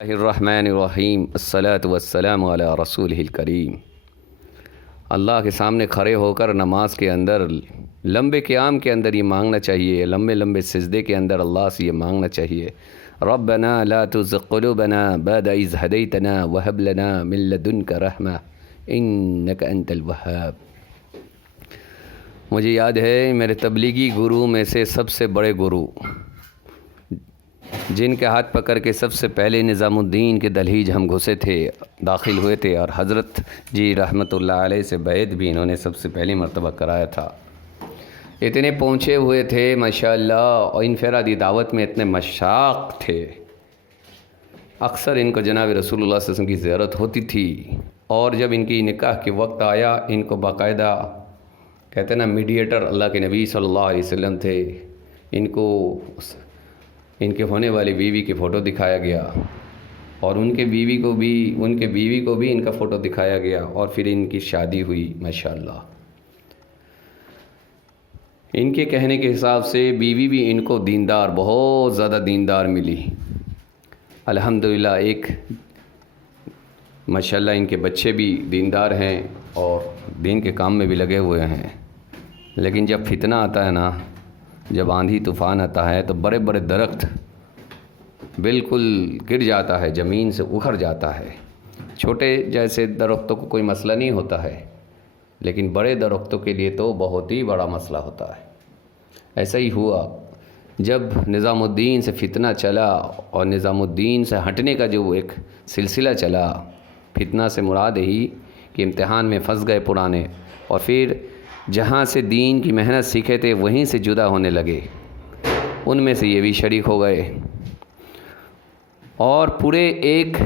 الرحمن الرحیم الصلاۃ والسلام علی رسول الکریم۔ اللہ کے سامنے کھڑے ہو کر نماز کے اندر لمبے قیام کے اندر یہ مانگنا چاہیے، لمبے لمبے سجدے کے اندر اللہ سے یہ مانگنا چاہیے، ربنا لا تزغ قلوبنا بعد اذ ہدیتنا وہب لنا من لدنک رحمہ انک انت الوہاب۔ مجھے یاد ہے میرے تبلیغی گرو میں سے سب سے بڑے گرو جن کے ہاتھ پکڑ کے سب سے پہلے نظام الدین کے دہلیز ہم گھسے تھے، داخل ہوئے تھے، اور حضرت جی رحمۃ اللہ علیہ سے بیعت بھی انہوں نے سب سے پہلی مرتبہ کرایا تھا۔ اتنے پہنچے ہوئے تھے ماشاءاللہ، اور انفرادی دعوت میں اتنے مشتاق تھے، اکثر ان کو جناب رسول اللہ صلی اللہ علیہ وسلم کی زیارت ہوتی تھی، اور جب ان کی نکاح کے وقت آیا ان کو باقاعدہ کہتے ہیں نا میڈیٹر اللہ کے نبی صلی اللہ علیہ وسلم تھے، ان کو ان کے ہونے والی بیوی کی فوٹو دکھایا گیا، اور ان کے بیوی کو بھی ان کا فوٹو دکھایا گیا، اور پھر ان کی شادی ہوئی ماشاءاللہ۔ ان کے کہنے کے حساب سے بیوی بھی ان کو دیندار، بہت زیادہ دیندار ملی الحمدللہ۔ ایک ماشاءاللہ ان کے بچے بھی دیندار ہیں اور دین کے کام میں بھی لگے ہوئے ہیں، لیکن جب فتنہ آتا ہے نا، جب آندھی طوفان آتا ہے تو بڑے بڑے درخت بالکل گر جاتا ہے، زمین سے اکھڑ جاتا ہے۔ چھوٹے جیسے درختوں کو کوئی مسئلہ نہیں ہوتا ہے، لیکن بڑے درختوں کے لیے تو بہت ہی بڑا مسئلہ ہوتا ہے۔ ایسا ہی ہوا جب نظام الدین سے فتنہ چلا، اور نظام الدین سے ہٹنے کا جو ایک سلسلہ چلا، فتنہ سے مراد ہی کہ امتحان میں پھنس گئے پرانے، اور پھر جہاں سے دین کی محنت سیکھے تھے وہیں سے جدا ہونے لگے، ان میں سے یہ بھی شریک ہو گئے، اور پورے ایک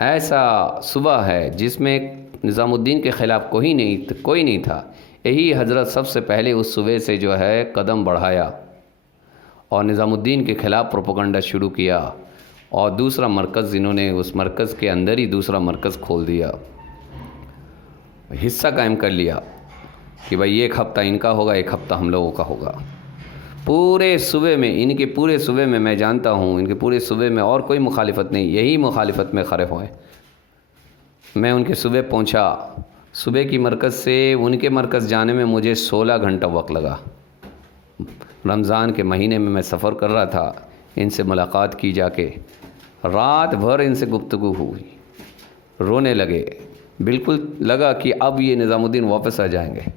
ایسا صبح ہے جس میں نظام الدین کے خلاف کوئی نہیں تھا، یہی حضرت سب سے پہلے اس صبح سے جو ہے قدم بڑھایا اور نظام الدین کے خلاف پروپیگنڈا شروع کیا، اور دوسرا مرکز انہوں نے اس مرکز کے اندر ہی دوسرا مرکز کھول دیا، حصہ قائم کر لیا کہ بھائی ایک ہفتہ ان کا ہوگا، ایک ہفتہ ہم لوگوں کا ہوگا۔ پورے صوبے میں، ان کے پورے صوبے میں میں جانتا ہوں، ان کے پورے صوبے میں اور کوئی مخالفت نہیں، یہی مخالفت میں کھڑے ہوئے۔ میں ان کے صوبے پہنچا، صوبے کی مرکز سے ان کے مرکز جانے میں مجھے 16 گھنٹہ وقت لگا۔ رمضان کے مہینے میں سفر کر رہا تھا، ان سے ملاقات کی جا کے، رات بھر ان سے گفتگو ہوئی، رونے لگے، بالکل لگا کہ اب یہ نظام الدین واپس آ جائیں گے۔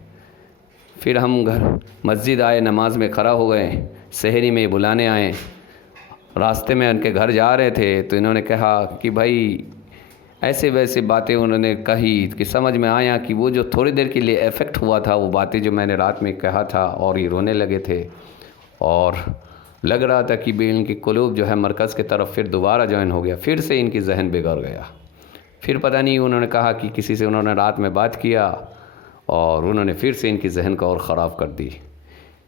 پھر ہم گھر مسجد آئے، نماز میں کھڑا ہو گئے، سحری میں بلانے آئے، راستے میں ان کے گھر جا رہے تھے تو انہوں نے کہا کہ بھائی ایسے ویسے باتیں انہوں نے کہی کہ سمجھ میں آیا کہ وہ جو تھوڑی دیر کے لیے افیکٹ ہوا تھا، وہ باتیں جو میں نے رات میں کہا تھا، اور یہ رونے لگے تھے، اور لگ رہا تھا کہ ان کی قلوب جو ہے مرکز کی طرف پھر دوبارہ جوائن ہو گیا، پھر سے ان کی ذہن بگڑ گیا۔ پھر پتہ نہیں انہوں نے کہا کہ کسی سے انہوں نے رات میں بات کیا، اور انہوں نے پھر سے ان کی ذہن کو اور خراب کر دی۔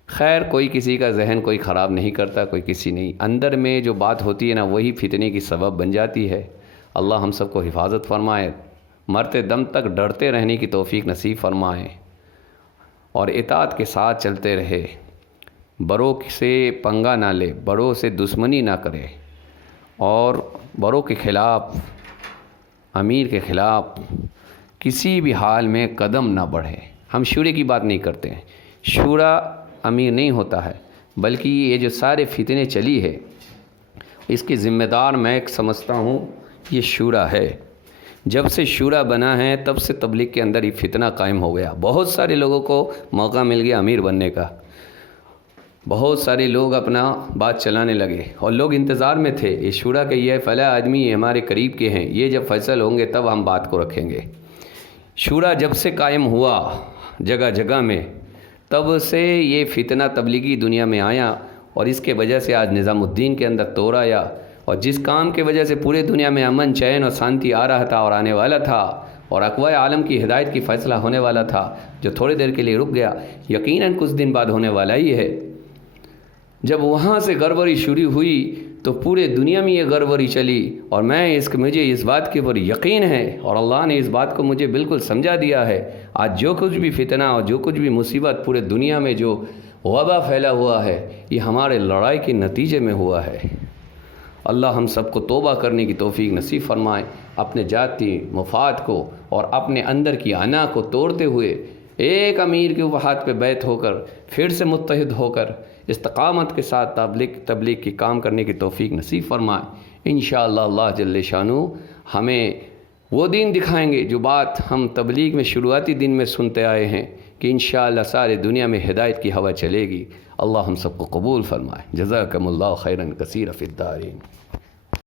خیر، کوئی کسی کا ذہن کوئی خراب نہیں کرتا، کوئی کسی نہیں، اندر میں جو بات ہوتی ہے نا وہی فتنے کی سبب بن جاتی ہے۔ اللہ ہم سب کو حفاظت فرمائے، مرتے دم تک ڈرتے رہنے کی توفیق نصیب فرمائے، اور اطاعت کے ساتھ چلتے رہے، بڑوں سے پنگا نہ لے، بڑوں سے دشمنی نہ کرے، اور بڑوں کے خلاف، امیر کے خلاف کسی بھی حال میں قدم نہ بڑھے۔ ہم شورے کی بات نہیں کرتے ہیں، شورا امیر نہیں ہوتا ہے، بلکہ یہ جو سارے فتنے چلی ہے اس کی ذمہ دار میں ایک سمجھتا ہوں یہ شورا ہے۔ جب سے شورا بنا ہے تب سے تبلیغ کے اندر یہ فتنہ قائم ہو گیا، بہت سارے لوگوں کو موقع مل گیا امیر بننے کا، بہت سارے لوگ اپنا بات چلانے لگے، اور لوگ انتظار میں تھے یہ شورا کہ یہ فلاں آدمی یہ ہمارے قریب کے ہیں، یہ جب فیصل ہوں گے تب ہم بات کو رکھیں گے۔ شورا جب سے قائم ہوا جگہ جگہ میں، تب سے یہ فتنہ تبلیغی دنیا میں آیا، اور اس کے وجہ سے آج نظام الدین کے اندر توڑ آیا، اور جس کام کی وجہ سے پورے دنیا میں امن، چین اور شانتی آ رہا تھا اور آنے والا تھا، اور اقوام عالم کی ہدایت کی فیصلہ ہونے والا تھا، جو تھوڑی دیر کے لیے رک گیا، یقیناً کچھ دن بعد ہونے والا ہی ہے۔ جب وہاں سے گڑبڑی شروع ہوئی تو پورے دنیا میں یہ گڑبڑی چلی، اور مجھے اس بات کے اوپر یقین ہے، اور اللہ نے اس بات کو مجھے بالکل سمجھا دیا ہے۔ آج جو کچھ بھی فتنہ اور جو کچھ بھی مصیبت پورے دنیا میں جو وبا پھیلا ہوا ہے، یہ ہمارے لڑائی کے نتیجے میں ہوا ہے، اللہ ہم سب کو توبہ کرنے کی توفیق نصیب فرمائے، اپنے ذاتی مفاد کو اور اپنے اندر کی انا کو توڑتے ہوئے ایک امیر کے ہاتھ پہ بیعت ہو کر پھر سے متحد ہو کر استقامت کے ساتھ تبلیغ کی کام کرنے کی توفیق نصیب فرمائے۔ انشاءاللہ اللہ جل شانہ ہمیں وہ دین دکھائیں گے جو بات ہم تبلیغ میں شروعاتی دن میں سنتے آئے ہیں کہ انشاءاللہ سارے دنیا میں ہدایت کی ہوا چلے گی۔ اللہ ہم سب کو قبول فرمائے۔ جزاکم اللہ خیرا کثیرا فی الدارین۔